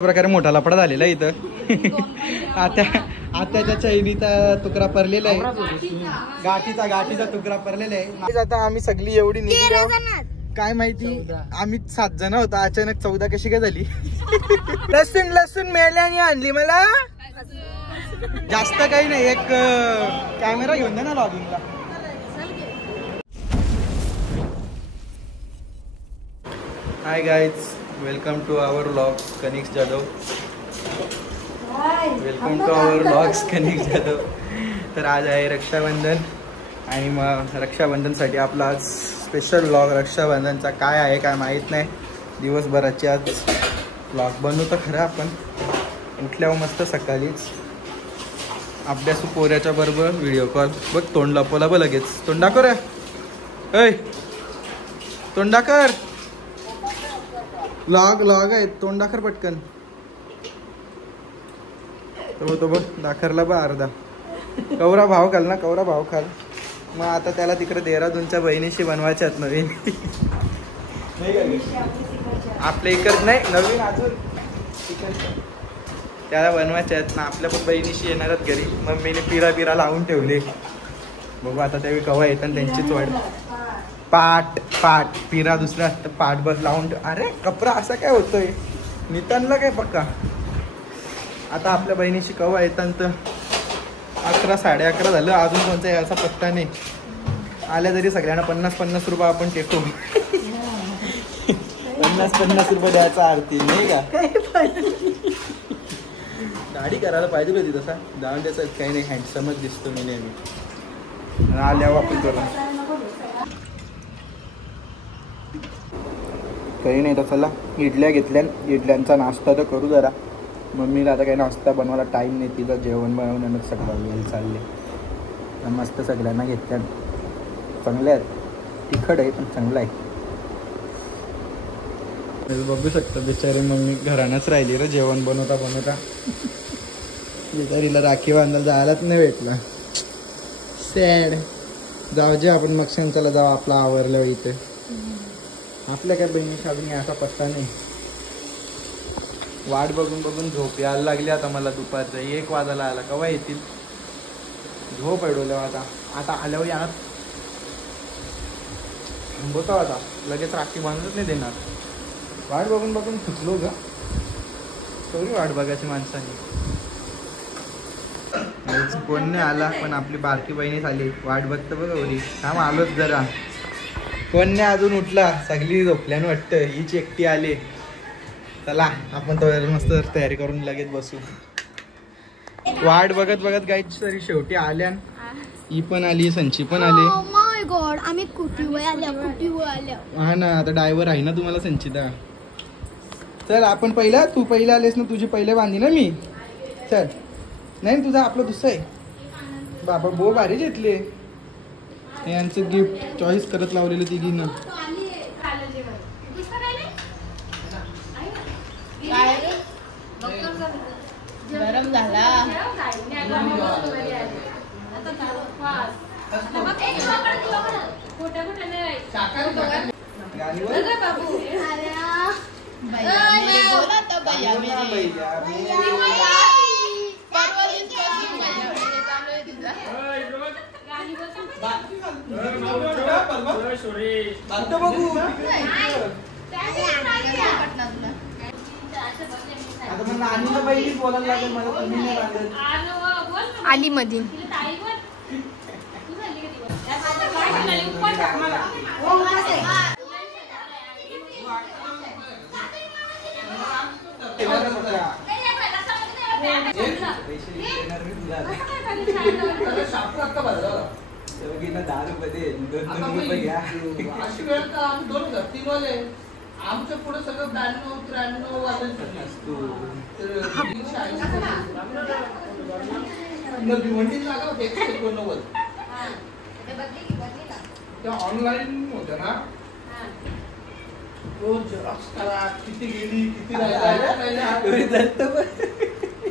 प्रकारे मोठा लपडा झालेला आहे इथं. आत्याच्या चैनीचा तुकडा पडलेला आहे, गाठीचा तुकडा पडलेला आहे. आता आम्ही सगळी एवढी निघली काय माहिती, आम्ही 7 जण होता, अचानक 14 कशी काय झाली. लसूण मेल्याने आणली मला, जास्त काही नाही, एक कॅमेरा घेऊन दे ना लॉगिंगला. Hi guys, welcome to our vlogs कनिक्स Jadhav. Welcome to our vlogs कनिक्स जाधव. तर आज आहे रक्षाबंधन आणि मग रक्षाबंधनसाठी आपला आज स्पेशल व्लॉग. रक्षाबंधनचा काय आहे काय माहीत नाही, दिवसभराची आज व्लॉग बनवू तर खरं आपण. उठल्यावर मस्त सकाळीच अभ्यासू पोऱ्याच्या बरोबर व्हिडिओ कॉल. बघ तोंड लपवला बघ लगेच. तोंड दाखव रे, ऐ तोंड दाखर. लॉग आहे, तोंड दाखर पटकन. तो बघ दाखरला बा अर्धा. कवरा भाव खाल ना, कवरा भाव खाल. मग आता त्याला तिकडे देहरादूनच्या बहिणीशी बनवायचे आहेत नवीन. आपल्या इकडं नाही, नवीन अजून त्याला बनवायचे आहेत ना. आपल्या पण बहिणीशी येणार आहेत घरी. मम्मीने पिरा लावून ठेवले. बघू आता त्यावेळी कवा येतात त्यांचीच वाट. पाट पिरा दुसरा असतं, पाट बस लावून. अरे कपडा असा काय होतोय, नितानला काय पक्का. आता आपल्या बहिणीशी कवा येतात तर 11 11:30 झालं, अजून कोणता याचा पत्ता नाही. आल्या तरी सगळ्यांना 50 रुपये आपण टेकू. 50 रुपये द्यायचा आरती नाही का. गाडी करायला पाहिजे होती तसा, जाऊन द्यायचं काही नाही, हँडसमच दिसतो मी नेहमी. आल्यावर आपण करू काही नाही. तर चला इडल्या घेतल्या, इडल्यांचा नाश्ता तर करू जरा. मम्मीला आता काही नाश्ता बनवायला टाईम नाही, तिचं जेवण बनवण्यानं सगळं वेळ चालले. मस्त सगळ्यांना घेतल्या, चांगल्या आहेत. तिखट आहे पण चांगलं आहे. बघू शकतो बिचारी मम्मी घरानंच राहिली रे जेवण बनवता. बिचारीला राखी बांधायला जायलाच नाही भेटला. सॅड. जाऊ जे आपण मग चला जाऊ, आपला आवरलं इथे. आपल्या काय बहिणी खाली असा पत्ता नाही. वाट बघून झोप यायला लागली आता मला. दुपारचं 1 वाजायला आला, केव्हा येतील. झोप अडवल्यावर आता आल्यावर यार थांबवतो आता, लगेच राखी बांधूनच नाही देणार. वाट बघून फुटलो ग. थोडी वाट बघायची माणसाने. कोण नाही आला पण आपली बारकी बहिणीच आली. वाट बघतं बघ एवढी. थांब आलोच जरा. कोण नाही अजून उठला, सगळी झोपल्यानं वाटतं. हीच एकटी आली. चला आपण तर मस्त तयारी करून लगेच बसू. वाट बघत गाईच तरी शेवटी आल्या. ही पण आली, संची पण आली. आम्ही कुटीवर आल्या. हा ना, आता ड्रायव्हर आहे ना तुम्हाला संचिता. चल आपण तू पहिला आलेस ना, तुझी पहिले बांधली ना मी. चल नाही तुझा आपलं दुसरं आहे. बाबा बो भारी घेतले. यांचं गिफ्ट चॉईस करत लावलेलं तिघींना. गरम झाला. आली मध्ये आमच्या पुढे सगळं 92-93 ऑनलाईन होत्या ना. किती गेली किती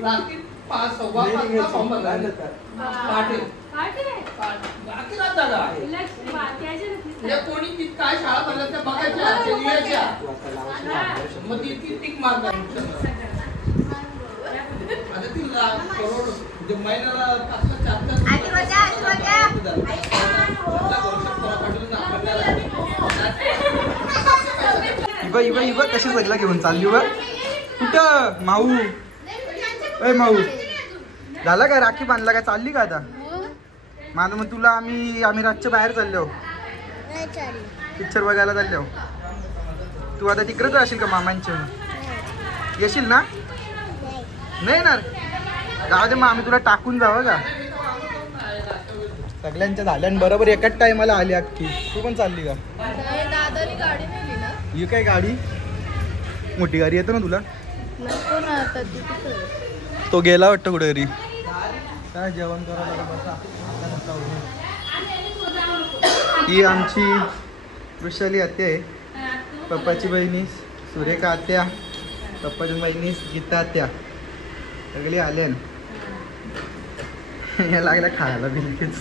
रात्री 5:15 फॉर्म भरला. कोणी काय शाळा भरल्या त्या बघायच्या, मग ती टिक मारतात. म्हणजे महिन्याला 4-4 इबा कशी सगळा घेऊन चालली बा कुठं माऊ अय माऊ झाला का राखी बांधला का चालली का आता माझं मग तुला आम्ही रातच्या बाहेर चाललो पिक्चर बघायला चाललो तू आता तिकडेच राहशील का मामांच्या येशील ना नाही ना जाऊ दे मग आम्ही तुला टाकून जावं का सगळ्यांच्या झाल्यान बरोबर एकाच टायमाला आली अख्खी तू पण चालली का ही काय गाडी मोठी गाडी येतो ना तुला तो गेला वाटतं कुठे घरी काय जेवण करायला बसा ही आमची वृषाली आत्या आहे पप्पाची बहिणी सुरेखा आत्या पप्पाची बहिणी गीता आत्या सगळी आल्या या लागल्या खायला बिलकीच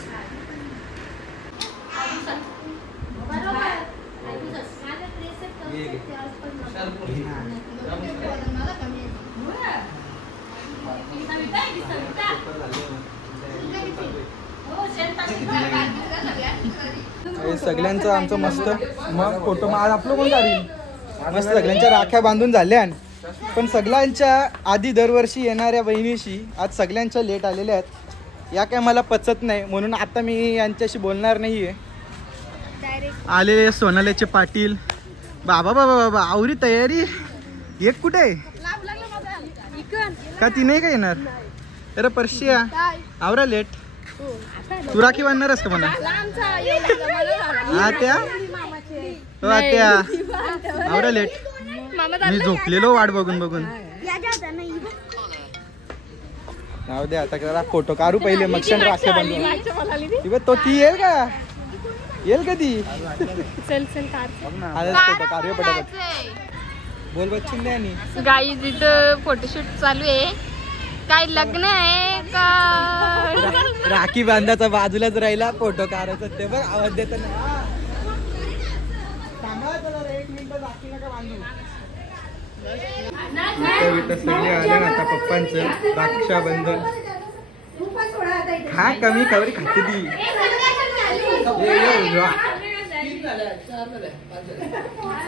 सगळ्यांचं आमचं मस्त मग फोटो मग आज आपलं कोण काढील मस्त सगळ्यांच्या राख्या बांधून झाल्या पण सगळ्यांच्या आधी दरवर्षी येणाऱ्या बहिणीशी आज सगळ्यांच्या लेट आलेल्या आहेत या काय मला पचत नाही म्हणून आता मी यांच्याशी बोलणार नाही आहे आलेले सोनाल्याचे पाटील बाबा बाबा बाबा आवरी तयारी एक कुठे आहे का ती नाही का येणार अरे परशिया आवरा लेट तू राखी बांधणारच का मला आत्या हो आत्या आवरा लेट मी झोपलेलो वाट बघून बघून जाऊ दे आता करा फोटो काढू पहिले मग क्षण राख्या बांधून तो ती येईल का येईल का ती फोटो काढूया पटापट बोल बच्चन द्या गाई तिथं फोटोशूट चालू आहे काय लग्न आहे का राखी बांधाचा बाजूलाच राहिला फोटो काढायचा ते बघ आवाज देत सगळे आले ना आता पप्पांचं रक्षाबंधन हा कमी कवरी खाते ती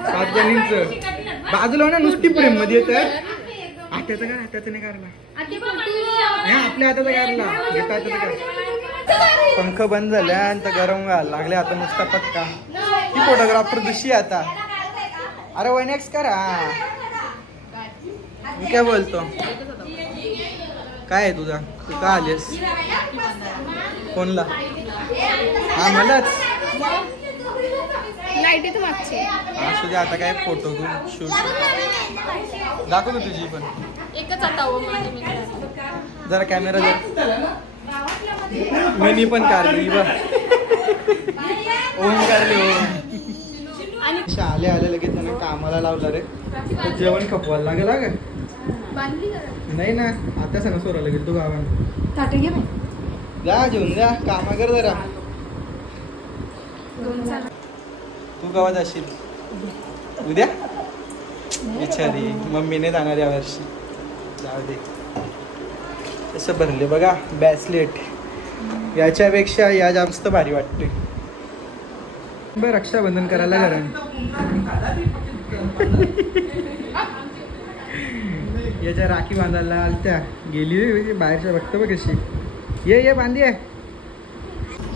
पाच जणींच बाजूला ना नुसती प्रेम मध्ये येत आत्याचं काय आत्याचं नाही काढला आपल्या हाताचा काढला घेता हाताचा काय पंख बंद झाल्या आणि गरम व्हायला लागले आता नुसता पटका ती फोटोग्राफर दुसरी आता अरे वनेक्स करा मी काय बोलतो काय आहे तुझा तू का आलीस कोणला हा मलाच असू दे आता काय फोटो शूट दाखव तुझी पण एकच आता जरा कॅमेरा मी पण काढली बघ ओम काढली ओम आले आले लगेच त्याने कामाला लावला रे जेवण खपवायला लागेल नाही ना आता सांग सोरा लगेल तू गावात जा जेवून जा कामा कर जरा तू गावात जाशील उद्या विचारी मम्मीने जाणार या वर्षी जाऊ दे तसं भरले बघा बॅसलेट याच्यापेक्षा या जास्त भारी वाटते बरं रक्षाबंधन करायला घरा याच्या राखी बांधायला आलत्या गेली बाहेरच्या बघत बघ कशी ये बांधी आहे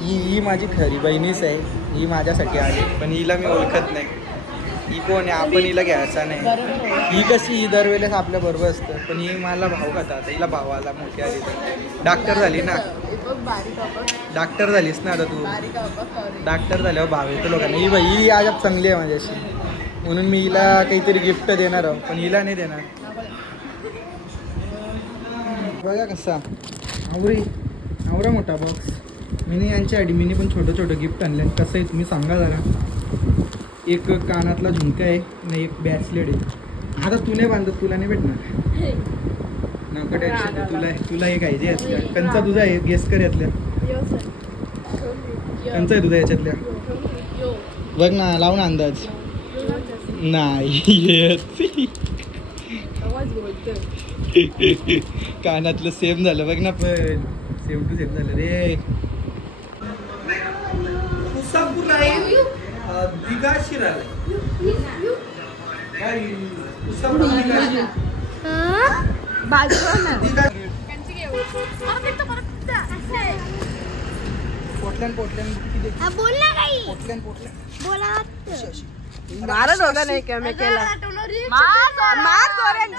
ही माझी खरी बहिणीच आहे ही माझ्यासाठी आली पण हिला मी ओळखत नाही ही कोण आहे आपण हिला घ्यायचा नाही ही कशी ही दरवेळेस आपल्या बरोबर असतं पण ही मला भाऊ खाता आता हिला भावाला मोठी आली डॉक्टर झाली ना डॉक्टर झालीस ना आता तू डॉक्टर झाल्यावर भाव येतो लोकांना ही बाई ही आज चांगली आहे माझ्याशी म्हणून मी हिला काहीतरी गिफ्ट देणार आहो पण हिला नाही देणार बघा कसा आवरा मोठा बॉक्स मी यांच्यासाठी मी पण छोटं गिफ्ट आणलं कसं आहे तुम्ही सांगा जरा एक कानातला झुमका आहे आणि एक ब्रेसलेट आहे आता तू नाही बांधत तुला नाही भेटणार नको टेन्शन तुला हे घ्यायचे यातल्या कंचा तुझा आहे गेस कर यातल्या कंचा आहे तुझा याच्यातल्या बघ ना लावून अंदाज नाही कानातलं सेम झालं बघ ना, पण सेम टू सेम झालं रे. मारत होता नाही का मी केला. मार जोरात.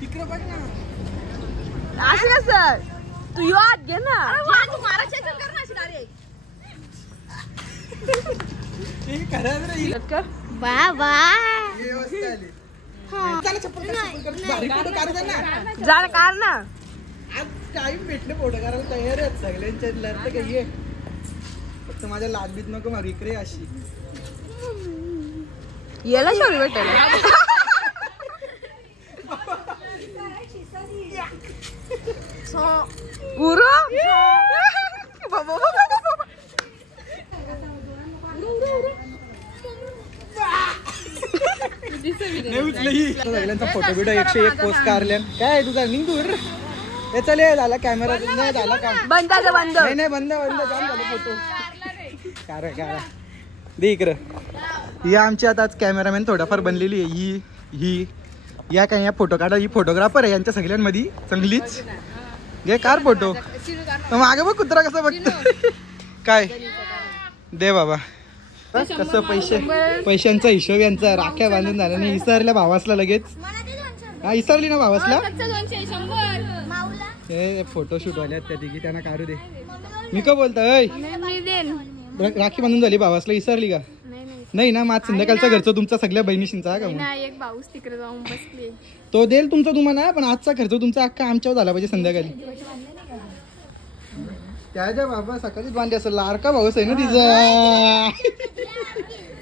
तिकडं बघ ना. असं कसं तू यो आत घे ना. जा कार ना. आज टाइम भेटले फोटो करायला तयार आहेत सगळ्यांच्या लढत काही. फक्त माझ्या लादबीत नको मारू इकडे अशी. याला शोरी भेटेल. गुरु सगळ्यांचा फोटो बिटो 101 पोस्ट काढल्या. काय तुझा निंदूर हे चले झाला कॅमेरा नाही झाला का. बंद बंद नाही बंद जाम झालं फोटो. कारा दे इकडं. ही आमची आता आज कॅमेरामॅन थोडाफार बनलेली आहे. ही या काय या फोटो काढा. ही फोटोग्राफर आहे यांच्या सगळ्यांमध्ये चांगलीच. घे कार फोटो. मागे बघ कुत्रा कसं बघतो. काय दे बाबा. कसं पैशांचा हिशोब यांचा. राख्या बांधून झाला नाही. इसरल्या भावासला लगेच. हा इसरली ना भावासला. हे फोटोशूट वाले त्या तिघी त्यांना काढू दे. मी का बोलतोय. राखी बांधून झाली भावासला. इसरली का नाही ना. मग संध्याकाळचा खर्च तुमचा सगळ्या बहिणीशींचा का. एक भाऊस तिकडे जाऊन बसले तो देईल तुमचा तुम्हाला. पण आजचा खर्च तुमचा अख्खा आमच्यावर झाला पाहिजे संध्याकाळी. त्याच्या बाबा सकाळीच बांधली असेल. लाडका भाऊस आहे ना तिचा.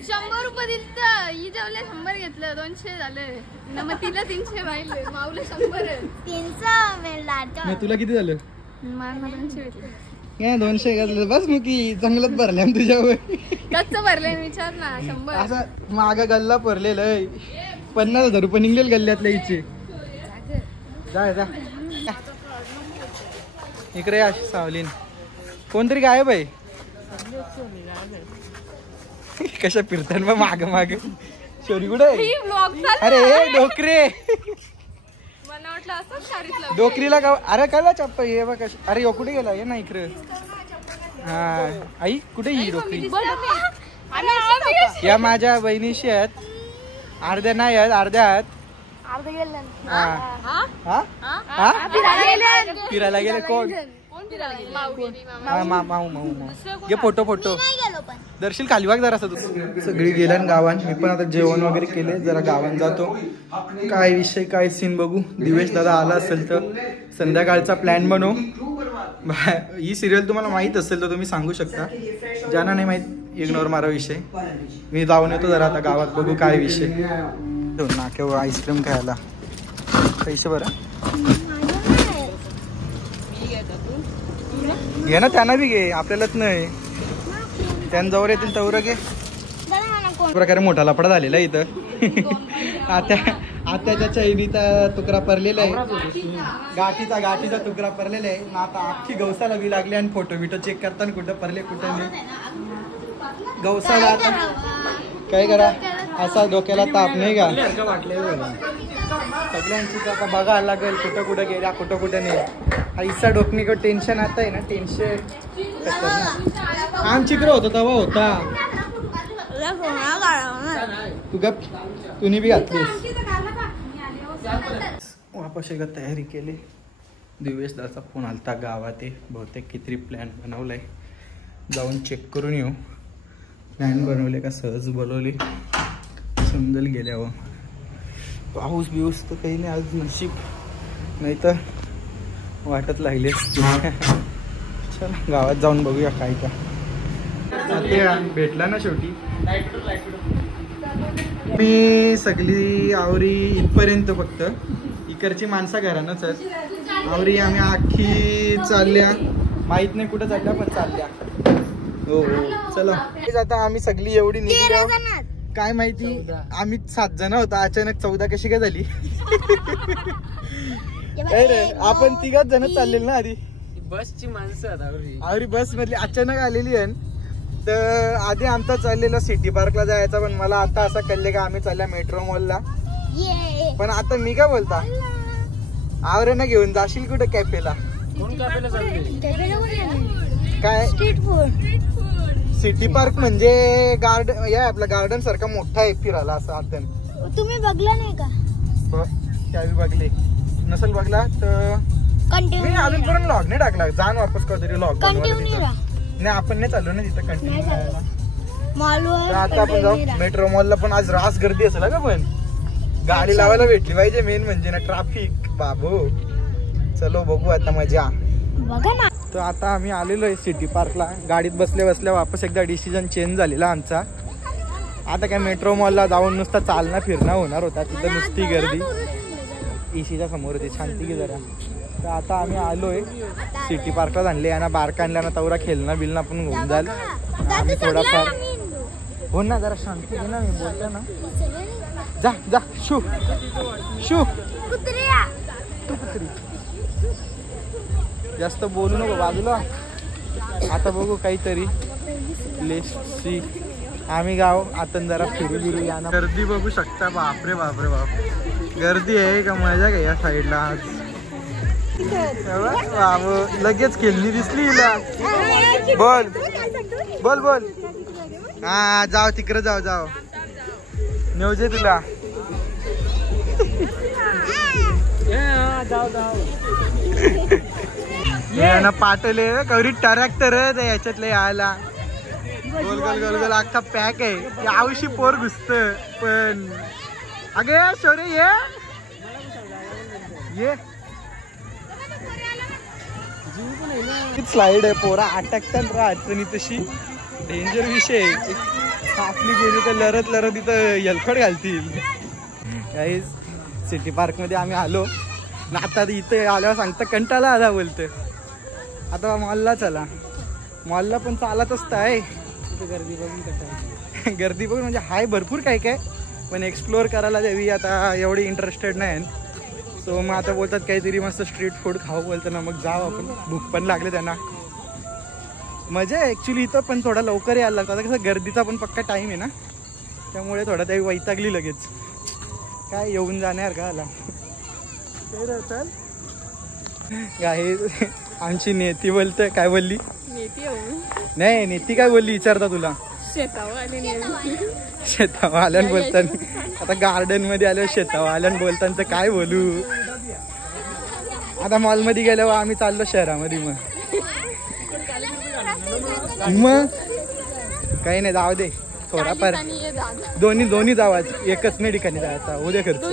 100 रुपये दिलं. ही जेवल्या 100 घेतलं. 200 झालं. मग तिला 300 वाहिले. माऊला 100 300. तुला किती झालं. 200 भेटलं. 200 घातलं बस. मग की चांगलंच भरल्या तुझ्यावर. कच्च भरले विचार ना. 100 असं माग गल्ला भरलेलं आहे. 50,000 रुपये निघलेल गल्ल्यातल्या इथे. जा इकडे या सावलीन. कोणतरी गायब आहे. कशा फिरतात मग माग शोरी कुठे. अरे डोकरे डोकरीला गाव. अरे कळला चप्पा ये बघ. अरे यो कुठे गेला. ये ना इकडे. हा आई कुठे ही डोकरी. या माझ्या बहिणीशी आहेत. अर्ध्या नाही आहेत अर्ध्या आहेत. फिरायला गेले. कोण माऊ घे फोटो दर्शील खाली वाग जरा. सगळी गेल्या गावान. मी पण आता जेवण वगैरे केले. जरा गावान जातो. काय विषय काय सीन बघू. दिवेश दादा आला असेल तर संध्याकाळचा प्लॅन बनवू. ही सिरियल तुम्हाला माहित असेल तर तुम्ही सांगू शकता. ज्यांना नाही माहित इग्नोर मारा विषय. मी जाऊन येतो जरा आता गावात. बघू काय विषय. नाक्यावर आईस्क्रीम खायला पैसे बरं घे ना. त्यांना बी घे. आपल्यालाच नाही. त्यांच्यावर येतील तवर घे. प्रकारे मोठा लफडा झालेला इथं. आत्याच्या चैनीचा तुकडा पडलेला आहे. गाठीचा तुकडा पडलेला आहे. आता अख्खी गवसाला बी लागली. आणि फोटो बिटो चेक करताना कुठं पडले कुठं नाही. गवसाला आता काय करा. असा डोक्याला ताप नाही का. सगळ्यांची आता बघायला लागेल. कुठं गेल्या कुठं नाही. ऐसा डोकणी को टेन्शन आता आहे ना. टेन्शन आमच्याकडे होता तेव्हा होता. तू गप. तुम्ही बी घातलीस. वापस एकदा तयारी केली. दिवेशदाचा फोन आलता गावात आहे. बहुतेक किती प्लॅन बनवलाय. जाऊन चेक करून येऊ. प्लॅन बनवले का सहज बोलवली समजेल गेल्यावर. पाऊस बिऊस तर काही नाही आज नशीब. नाही तर वाटत लागले. चला गावात जाऊन बघूया काय का. ते भेटला ना शेवटी. मी सगळी आवरी इथपर्यंत. फक्त इकडची माणसं घरानंच आहेत. आवरी आम्ही अख्खी चालल्या. माहित नाही कुठं चालल्या पण चालल्या. हो चला. आता आम्ही सगळी एवढी निघल्या. काय माहिती आम्ही 7 जण होता, अचानक 14 कशी काय झाली? काय रे, आपण 3 जण चाललेलो ना आधी. बसची माणसं आवरी बस मधली अचानक आलेली आहे. तर आधी आमचा चाललेला सिटी पार्कला जायचा, पण मला आता असं कळले का आम्ही चालल्या मेट्रो मॉलला. पण आता मी काय बोलता, आवरेना घेऊन जाशील कुठे कॅफेला? काय स्ट्रीट फूड. सिटी पार्क म्हणजे गार्डन या आपला गार्डन सारखा मोठा आहे फिरायला असं आता. तुम्ही बघला नाही का? त्यावेळी बघले नसेल बघला तर मी अजूनपर्यंत लॉग नाही टाकला. जाण वापस कधीतरी लॉग नाही, आपण नाही चाललो ना तिथं कंटिन्यू करायला. तर आता आपण जाऊ मेट्रो मॉलला. पण आज रास गर्दी असेल का, पण गाडी लावायला भेटली पाहिजे मेन म्हणजे ना, ट्रॅफिक बाबू. चलो बघू आता मजा. बघा ना. तर आता आम्ही आलेलो आहे सिटी पार्कला. गाडीत बसल्या बसल्या वापस एकदा डिसिजन चेंज झालेला आमचा. आता काय मेट्रो मॉलला जाऊन नुसता चालणं फिरणं होणार होता, तिथं नुसती गर्दी. इशीच्या समोर होती, शांती की जरा. तर आता आम्ही आलोय सिटी पार्कला. आणले यांना बारकांना ना तवरा खेळणं बिलणं पण होऊन जाईल. आम्ही थोडाफार हो ना, जरा शांती घे ना, मी बोलतो ना. जा जा शू शू तू कुत्री, जास्त बोलू नको बाजूला. आता बघू काहीतरी लेसी. आम्ही गाव आता जरा फिरू बिरू या ना. गर्दी बघू शकता. बापरे बापरे बाप, गर्दी आहे का मजा का या साईडला आज. लगेच खेळणी दिसली हिला. बोल बोल बोल. हा जाओ तिकडे, जाओ जाओ नेवजे तुला. यांना पाठवले कवरी टरॅक तर याच्यातले यायला. गोल गोल गोल गोल अख्खा पॅक आहे. आवशी पोर घुसत पण. अगे शौर्य ये स्लाइड आहे. पोरा अटकतात अडचणी तशी डेंजर विषय. आपली गेली तर लरत लरत इथं यलखड घालतील. काही सिटी पार्क मध्ये आम्ही आलो ना. आता इथे आल्यावर सांगता कंटाळा आला बोलते. आता मॉलला चला. मॉलला पण चालत असतं आहे. तिथे गर्दी बघून कसं गर्दी बघून म्हणजे हाय भरपूर काय काय, पण एक्सप्लोअर करायला द्यावी. आता एवढी इंटरेस्टेड नाही. सो मग आता बोलतात काहीतरी मस्त स्ट्रीट फूड खाऊ बोलतं ना. मग जाऊ आपण, भूक पण लागले त्यांना. मजा आहे ॲक्च्युली इथं, पण थोडा लवकर यायला लागतं. आता कसं गर्दीचा पण पक्का टाईम आहे ना, त्यामुळे थोडा तरी वैतागली लगेच. काय येऊन जाणार का आला चल. काय आमची नेती बोलते. काय बोलली? नाही नेती काय बोलली विचारता तुला? शेतावाल्यान बोलताना. आता गार्डन मध्ये आलो शेतावाल्यान बोलताना तर काय बोलू. आता मॉल मध्ये गेल्यावर आम्ही चाललो शहरामध्ये. मग काही नाही, जाऊ दे थोडाफार. दोन्ही जावाच, एकच नाही ठिकाणी जायचा. उद्या खर्च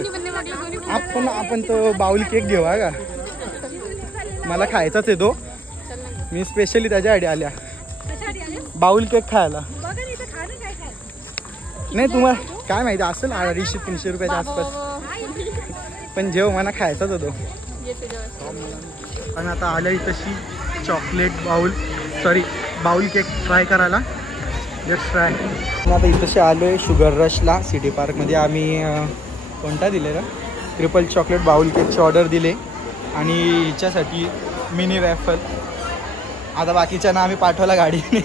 आपण तो बाउल केक घेऊ का? मला खायचाच आहे तो. मी स्पेशली त्याच्यासाठी आल्या बाउल केक खायला. नाही तुम्हाला काय माहिती असेल 250-300 रुपयाच्या आसपास, पण जेव मला खायचाच होतो. पण आता आल्या तशी चॉकलेट बाउल केक ट्राय करायला. Let's try. आता इथंशी आलो आहे शुगर रशला सिटी पार्कमध्ये. आम्ही कोणता दिले का ट्रिपल चॉकलेट बाउल केकची ऑर्डर दिले आणि हिच्यासाठी मिनी वॅफल. आता बाकीच्यांना आम्ही पाठवला गाडीने.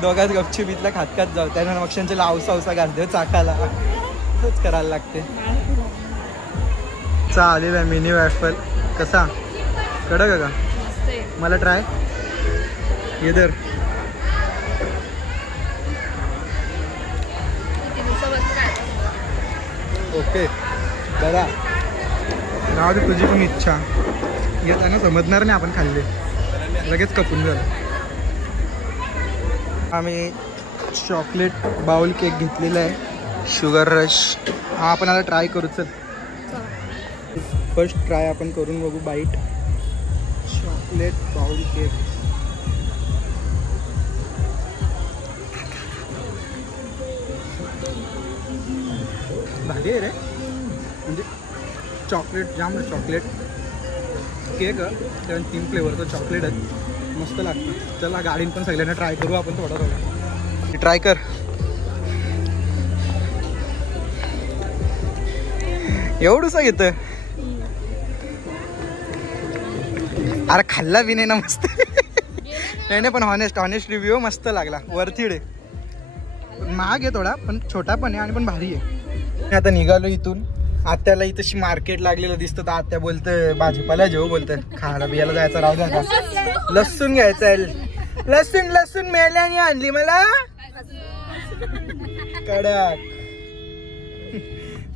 दोघांच गपची बितला खात जाऊ. त्यांना मक्षांचे लावसा घालते चाकाला. तसंच करायला लागते. चालेल आहे मिनी वॅफल. कसा कडक का? मला ट्राय इधर. ओके दादा राहू दे, तुझी पण इच्छा. येताना समजणार नाही आपण खाल्ले, लगेच कपून झालं. आम्ही चॉकलेट बाउल केक घेतलेला आहे शुगर रश. हा आपण आता ट्राय करू. चल फर्स्ट ट्राय आपण करून बघू. Bite chocolate bowl cake. भारी आहे रे. म्हणजे चॉकलेट जाम आहे. चॉकलेट केक त्याच्यात 3 फ्लेवरचं चॉकलेट आहे. मस्त लागतं. चला गाडीन पण सगळ्यांना ट्राय करू आपण थोडा थोडा. ट्राय कर. एवढूसा घेत. अरे खाल्ला बी नाही ना मस्त. नाही पण हॉनेस्ट रिव्ह्यू मस्त लागला. वरती डे महाग आहे थोडा पण छोटा पण आहे आणि पण भारी आहे. आता निघालो इथून. आत्याला इथंशी मार्केट लागलेलं दिसतं तर आत्या बोलतं भाजीपाला जेव बोलतं. खायला बियाला जायचं राहू द्या. लसूण घ्यायचं. लसूण मेल्याने आणली मला कडक.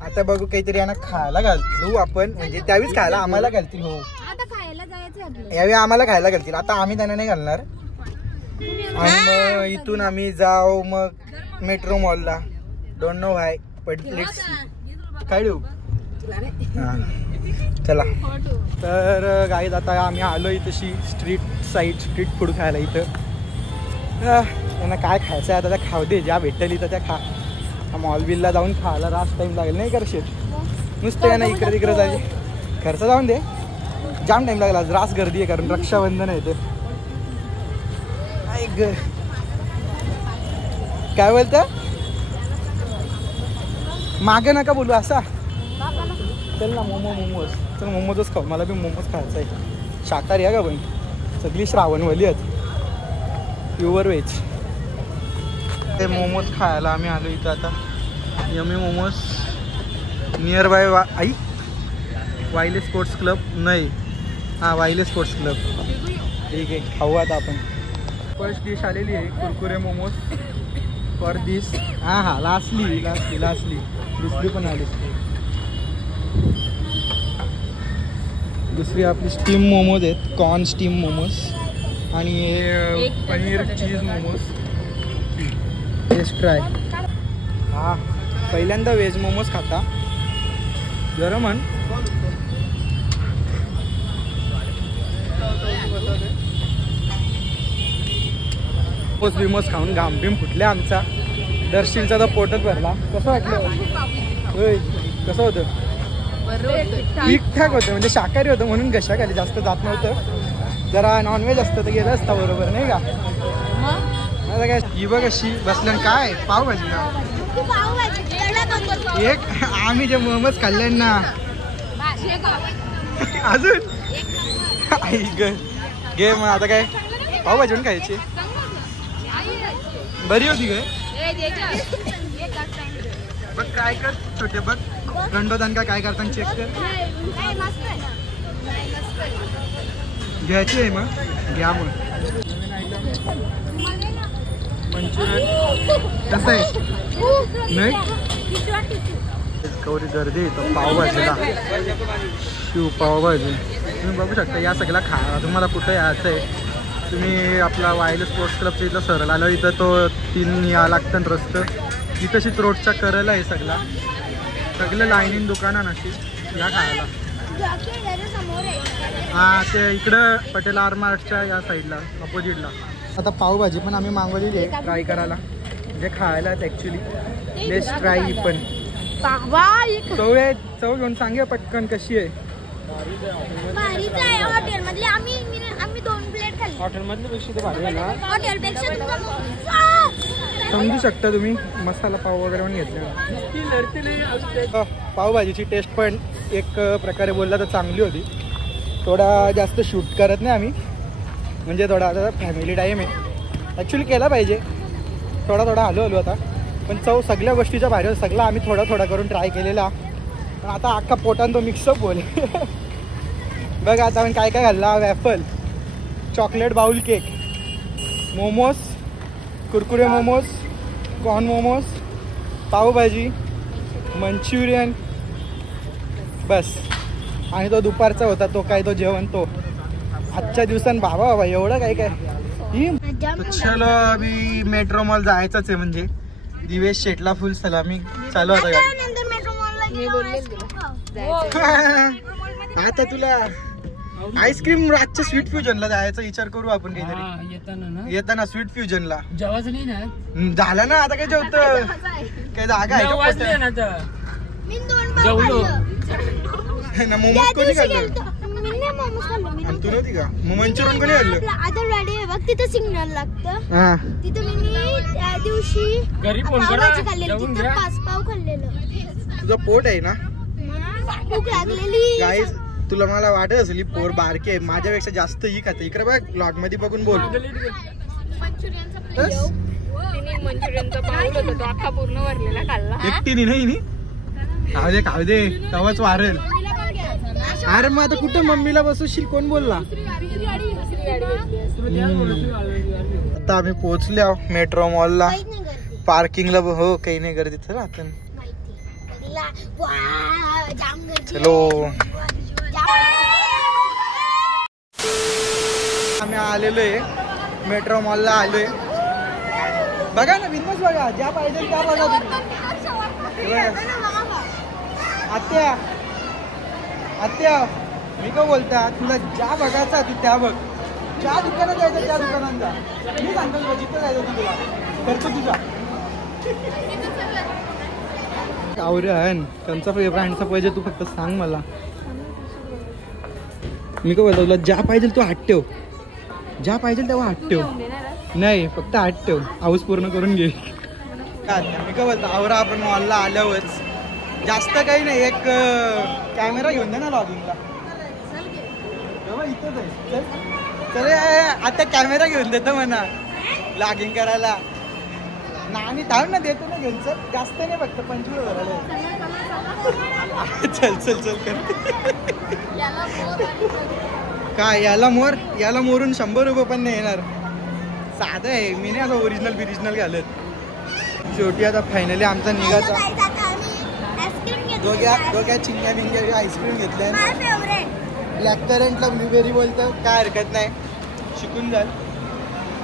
आता बघू काहीतरी यांना खायला घालतो आपण. म्हणजे त्यावेळीच खायला आम्हाला घालतील. हो यावेळी आम्हाला खायला घालतील. आता आम्ही त्यांना नाही घालणार. आणि मग इथून आम्ही जाऊ मग मेट्रो मॉलला. Don't know why but let's see. काय देऊ चला. तर गाईज आता आम्ही आलो इथंशी स्ट्रीट फूड खायला. इथं त्यांना काय खायचं आहे आता त्या खाऊ दे. ज्या भेटेल इथं त्या खा. मॉल बिलला जाऊन खायला रास टाइम लागेल नाही कर शेट. नुसतं यांना इकडे तिकडे जायचे. खर्च जाऊन दे. जाम टाइम लागला. रास गर्दी आहे कारण रक्षाबंधन आहे. ते काय बोलतं मागे नका बोलू असा. चल ना मोमोज. चल मोमोजच खाऊ. मला बी मोमोज खायचं आहे. शाकाहारी आहे का पण सगळी श्रावणवाली आहेत. Pure veg. ते मोमोज खायला आम्ही आलो इथं आता. Yummy momos near by I वायले sports club. नाही हां वायले स्पोर्ट्स क्लब. ठीक आहे खाऊ आता आपण. फर्स्ट डिश आलेली आहे कुरकुरे मोमोज फॉर दिस. हां लास्टली दुसरी पण आली. दुसरी आपली स्टीम मोमोज आहेत. कॉर्न स्टीम मोमोज आणि हे paneer cheese momos. Taste try. हां पहिल्यांदा व्हेज मोमोज खाता. गरम म्हण. मोमोज बिमोज खाऊन घामबिम फुटले आमचा. दर्शीलचा तर पोटच भरला. कसं वाटलं होय? कसं होतं? ठीकठाक होतं. म्हणजे शाकाहारी होतं म्हणून घशाखाली जास्त जात नव्हतं. जरा नॉनव्हेज असतं तर गेलं असतं बरोबर नाही का? आता काय ही बघ अशी बसल्या. काय पावभाजी का एक. आम्ही जे मोमोज खाल्ले ना अजून घे मग. आता काय पावभाजी पण खायची. बरी होती काय बघ. काय कर छोटे बघ. गंडोदान का काय करताना चेक कर. घ्यायची आहे मग घ्या. मग मंचुरियन कसं आहे नाही कवरी गर्दी येतं पावभाजीला. शिव पावभाजी तुम्ही बघू शकता. या सगळ्या खा. तुम्हाला कुठं यायचं आहे तुम्ही आपला वायले स्पोर्ट्स क्लबच्या इथं सरळ आलो. इथं तो 3 या लागतं रस्तं. इथंशीच रोडच्या करला आहे सगळं लाईनीन दुकानं नशी या खायला. हां ते इकडं पटेल आरमार्टच्या या साईडला अपोजिटला. आता पावभाजी पण आम्ही मागवलेली आहे ट्राय करायला. म्हणजे खायला ॲक्च्युली लेट्स ट्राय. ही पण चव घेऊन सांगे पटकन कशी आहे. समजू शकता तुम्ही. मसाला पाव वगैरे पण घेतला. पावभाजीची टेस्ट पण एक प्रकारे बोलला तर चांगली होती. थोडा जास्त शूट करत नाही आम्ही. म्हणजे थोडा आता फॅमिली टाईम आहे. ॲक्च्युली केला पाहिजे. थोडा हलो आता. पण चव सगळ्या गोष्टीच्या बाहेर. सगळं आम्ही थोडा करून ट्राय केलेला. पण आता अख्खा पोटान तो मिक्सअप बोल. बघ आता आपण काय घालला. Waffle, chocolate bowl cake, momos, Kurkure momos, corn momos, pav bhaji, Manchurian बस. आणि तो दुपारचा होता तो काय तो जेवण. तो आजच्या दिवसांत बाबा एवढं काय. चलो अभी मेट्रो मॉल जायचंच आहे. म्हणजे दिवेश शेटला फुल सलामी चालू होता. आता तुला आईस्क्रीम रातच्या स्वीट फ्युजनला जायचा विचार करू आपण काहीतरी. येताना स्वीट फ्युजनला जेवायचं नाही ना. झालं ना आता काय जेवतं. काय जागा आहे ना. मोमोज कोणी खाल्लं? तू नव्हती का? मग मंचुरियन कोणी खाल्लं? तिथं सिग्नल लागतं. तिथं मी त्या दिवशी 5 पाव खाल्लेलं. तुझं पोट आहे ना भूक लागलेली. गाईज तुला मला वाटत असेल पोर बारके आहे, माझ्यापेक्षा जास्त ही खाते. इकडे बघ ब्लॉग मध्ये बघून बोल. मंचुरियनचा पाऊल होता तो अख्खा पूर्ण भरलेला खाल्ला. एकटीने नाही खाऊ दे तवाच वारेल. अरे मग आता कुठं मम्मीला बसवशील, कोण बोलला? आता आम्ही पोहोचले आहो मेट्रो मॉलला. पार्किंगला हो काही नाही गर्दी तर आता. चलो आम्ही आलेलो आहे मेट्रो मॉलला आलोय. बघा ना बिनमच बघा, ज्या पाहिजे त्या बघा तुम्ही. आत्या आत्या मी का बोलता, तुला ज्या बघायचा तू त्या बघ. ज्या दुकानात जायचं त्या दुकानात जा. मी सांगतो तुला जिथं जायचं तू तुला खर्च तुझा. आवरण त्यांचा ब्रँडचा पाहिजे तू फक्त सांग मला. मी का बोलतो तुला ज्या पाहिजे तू हात ठेव, ज्या पाहिजे तेव्हा हात ठेव. नाही फक्त हात ठेव, हाऊस पूर्ण करून घे. मी का बोलतो आवरा आपण मॉलला आल्यावरच. जास्त काही नाही, एक कॅमेरा घेऊन दे ना लॉगिंगला. इथंच आहे चल. आता कॅमेरा घेऊन देतो म्हणा लॉगिंग करायला. नाही थांब ना देतो ना घेऊन. चल जास्त नाही फक्त 25,000. चल चल चल कर. काय याला मोरून 100 रुपये पण नाही येणार. साधं आहे, मी नाही असं ओरिजिनल घालत. शेवटी आता फायनली आमचा निघाचा. दोघ्या चिंग्या बिंग्या आईस्क्रीम घेतल्या. ब्लॅक करंटला ब्लूबेरी बोलतं, काय हरकत नाही, शिकून जाल.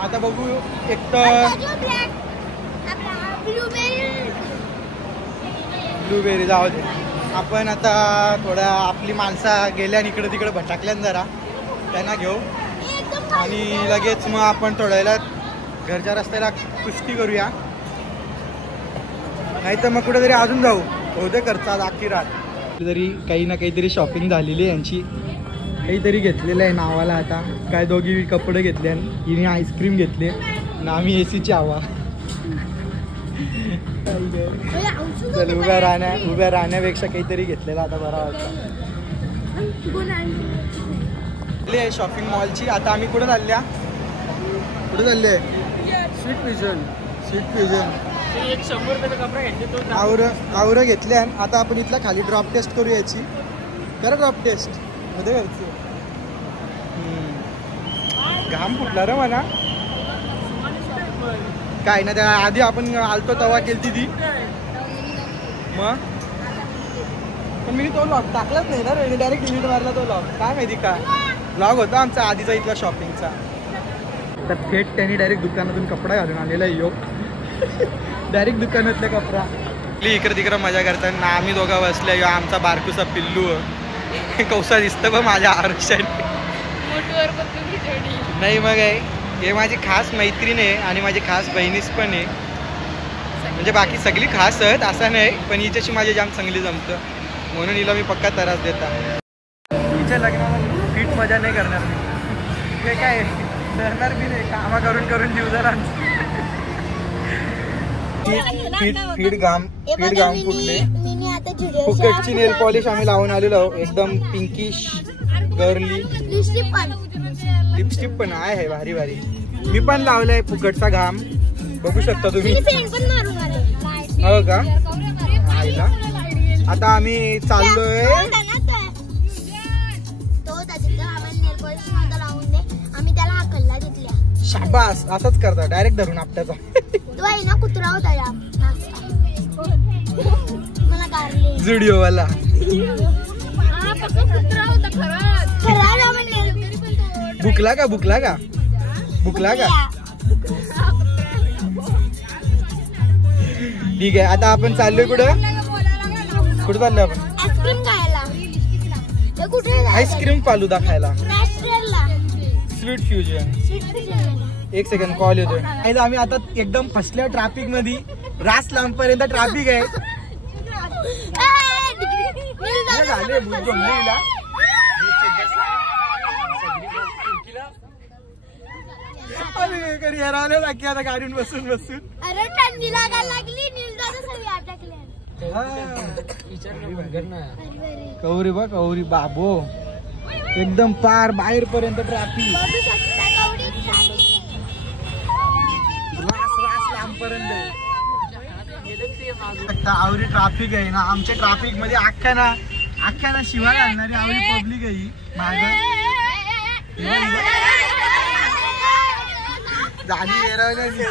आता बघू एक तर ब्लूबेरी जाऊ दे. आपण आता थोडा आपली माणसं गेल्या इकडे तिकडे भटकल्यान जरा त्यांना घेऊ आणि लगेच मग आपण थोड्या वेळात घरच्या रस्त्याला कुस्ती करूया. नाही तर मग कुठेतरी अजून जाऊ. होते खर्चात आखी रात. तरी काही ना काहीतरी शॉपिंग झालेली आहे यांची. काहीतरी घेतलेलं आहे नावाला. आता काय दोघी कपडे घेतले, हिने आईस्क्रीम घेतले ना आम्ही एसीची हवा. चल उभ्या राहण्यापेक्षा काहीतरी घेतलेला आता बरा वाटतं. शॉपिंग मॉलची. आता आम्ही कुठे चालले स्वीट फ्युजन. आवर घेतल्या. आता आपण इथला खाली ड्रॉप टेस्ट करू याची. करा ड्रॉप टेस्ट मध्ये घरचं. घाम फुटला रे म्हणा. काय ना त्या आधी आपण आलतो तवा केलती ती मग. पण मी तो लॉक टाकलाच नाही ना रे, डायरेक्ट डिलीट मारला तो लॉक. काय माहिती का लॉग होता आमचा आधीचा इथला शॉपिंगचा. तर थेट त्यांनी डायरेक्ट दुकानातून कपडा घालून आलेला यो. डायरेक्ट दुकानातला कपडा. इकडे तिकडे मजा करताना आम्ही दोघा बसल्या. यो आमचा बारकूसा पिल्लू कौसा दिसतं बघ माझ्या आरक्षाने. नाही मग आहे हे माझी खास मैत्रीण आहे आणि माझी खास बहिणीच पण आहे. म्हणजे बाकी सगळी खास आहेत असं नाही, पण हिच्याशी माझी जाम चांगली जमतं म्हणून हिला मी पक्का त्रास देता. हिच्या लग्नाला फिट मजा नाही करणार मी. हे काय करणार बी नाही, कामा करून जीव जरा. फीड गाम कुठले फुकटची नेल पॉलिश आम्ही लावून आलेलो आहोत. एकदम पिंकिश गर्ली. लिपस्टिक पण आहे भारी भारी. मी पण लावलंय फुकटचा घाम, बघू शकता तुम्ही. हो का. आता आम्ही चाललोय. शाबास असंच करता डायरेक्ट धरून आपल्याचा. जुडिओ वाला. भुकला का ठीक आहे. आता आपण चाललोय कुठं चाललोय आपण आईस्क्रीम फालुदा खायला. Sweet fusion. एक सेकंड कॉल येतोय. आम्ही आता एकदम फसल्या ट्रॅफिक मध्ये. रास लांबपर्यंत ट्रॅफिक आहे. आता गाडीवर बसून अरे थंडी लागायला लागली. कौरी बा कौरी बाबो एकदम पार बाहेर पर्यंत ट्रॅफिक लांबपर्यंत आवरी ट्रॅफिक आहे ना. आमच्या ट्रॅफिक मध्ये अख्ख्या ना शिवाय घालणारी आवरी पब्लिक आहे माग झाली एरवली.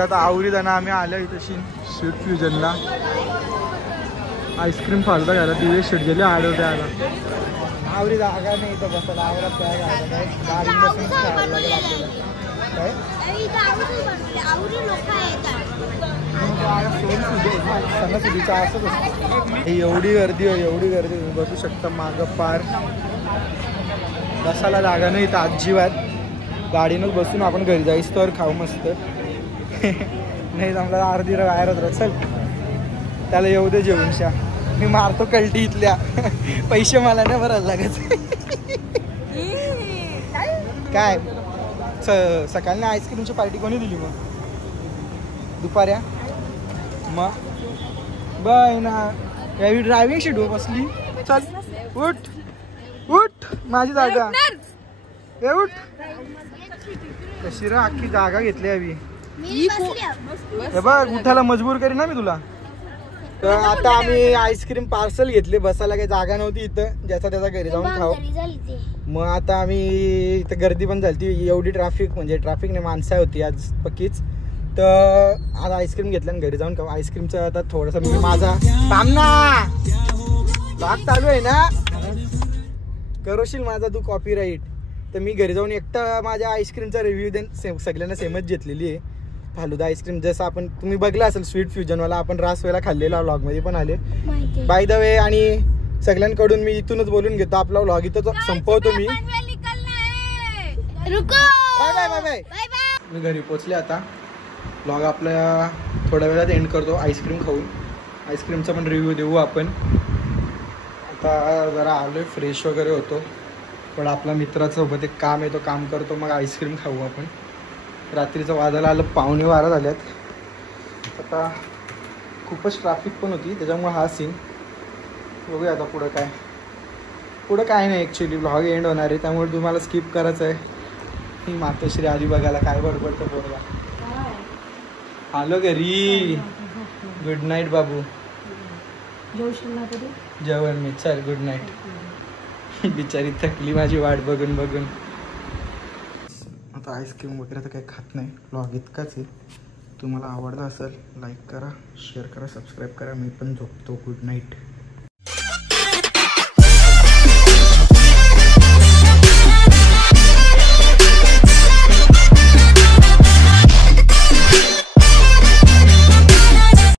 आता आवरी जाणं आम्ही आलो इथं स्वीट फ्युजनला आईस्क्रीम फालता घ्यायला. दिवेश शेट गेले आडवते आला. आवरी जागा नाही इथं बसायला. आवरात काय घालत आहे गाडी बसून खायला लागेल आपल्याला. काय सणासुदीचा असंच असतं. एवढी गर्दी आहे एवढी गर्दी तुम्ही बसू शकता. मागं पार बसायला जागा नाही इथं अजिबात. गाडीनंच बसून आपण घरी जाईस तर खाऊ मस्त. नाही जमला अर्धी बाहेरच राहत. चल त्याला येऊ दे जेवून शा. मी मारतो कल्टी इथल्या. पैसे मला नाही भरायला लागत. काय सकाळी आईस्क्रीमची पार्टी कोणी दिली मग दुपाऱ्या मग बाय ना यावी ड्रायव्हिंग सीट हो बसली. चल उठ उठ माझी जागा हे उठ. कशी रा अख्खी जागा घेतली हवी हे बघ. उठायला मजबूर करी ना मी तुला. तर आता आम्ही आईस्क्रीम पार्सल घेतले. बसायला काही जागा नव्हती इथं. ज्याचा त्याचा घरी जाऊन खाऊ. मग आता आम्ही इथं गर्दी पण झाली. एवढी ट्रॅफिक म्हणजे ट्रॅफिक नाही माणसं होती आज पक्कीच. तर आता आईस्क्रीम घेतलं आणि घरी जाऊन खाऊ. आईस्क्रीमचं आता थोडंसं मी माझा काम ना भाग चालू आहे ना करशील माझा तू कॉपीराईट. तर मी घरी जाऊन एकटा माझ्या आईस्क्रीमचा रिव्ह्यू देऊन सगळ्यांना सेमच घेतलेली आहे. फालुदा आईस्क्रीम जसं आपण तुम्ही बघला असेल स्वीट फ्युजनवाला आपण रासवेला खाल्लेला व्लॉगमध्ये पण आले बाय द वे. आणि सगळ्यांकडून मी इथूनच बोलून घेतो आपला व्लॉग इथं संपवतो मी. Bye bye bye bye. मी घरी पोचले आता. व्लॉग आपल्या थोड्या वेळात एंड करतो आईस्क्रीम खाऊन. आईस्क्रीमचा पण रिव्ह्यू देऊ आपण. आता जरा आलोय फ्रेश वगैरे होतो. पण आपला मित्रासोबत एक काम आहे तो काम करतो मग आईस्क्रीम खाऊ आपण. रात्रीचं वाजायला आलं 11:15 झाल्यात. आता खूपच ट्रॅफिक पण होती त्याच्यामुळे हा सीन. बघूया आता पुढं काय नाही. ॲक्च्युली व्लॉग एंड होणार आहे त्यामुळे तुम्हाला स्किप करायचं आहे. ही मातोश्री आली बघायला काय बडबडतं पोरगा. आलो घरी. गुड नाईट बाबू. जेवण मी चल गुड नाईट. बिचारी थकली माझी वाट बघून बघून. आता आईस्क्रीम वगैरे तर काही खात नाही. व्लॉग इतकाच आहे. तुम्हाला आवडला असेल लाईक करा शेअर करा सबस्क्राईब करा. मी पण झोपतो. Good night.